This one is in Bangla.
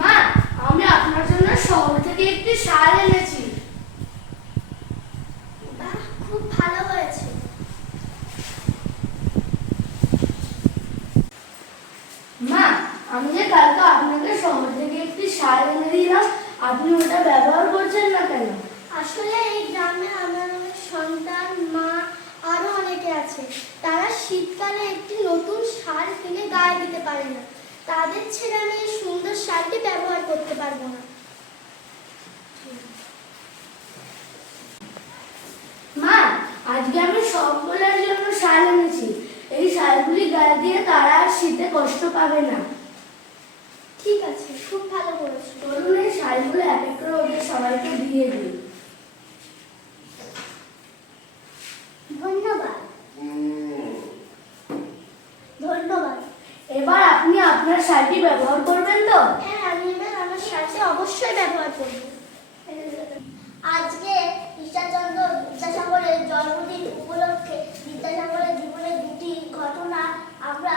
মা, আমি আপনার জন্য শহর থেকে একটি শাল এনেছি। বাহ, খুব ভালো হয়েছে। মা, আমি যে কালকে আপনাকে শহর থেকে একটি শাল এনে দিলাম, আপনি ওটা ব্যবহার করছেন না কেন? আসলে এই গ্রামে আমার অনেক সন্তান, মা আরো অনেকে আছে। তারা শীতকালে একটি নতুন শাল কিনে গায়ে দিতে পারে না। তাদের ছেড়ে আমি এই সুন্দর শালটি ব্যবহার করতে পারবো না। মা, আজকে আমি সকলের জন্য শাল এনেছি। এই শালগুলি গায়ে দিয়ে তারা আর শীতে কষ্ট পাবে না। ঠিক আছে, খুব ভালো করেছো। চলুন এই শালগুলো এক এক করে ওদের সবাইকে দিয়ে দিই। ধন্যবাদ। ধন্যবাদ। এবার আপনি আপনার শালটি ব্যবহার করবেন তো? হ্যাঁ, আমি এবার আমার শালটি অবশ্যই ব্যবহার করব। আজকে ঈশ্বরচন্দ্র বিদ্যাসাগরের জন্মদিন উপলক্ষে বিদ্যাসাগরের জীবনের দুটি ঘটনা আমরা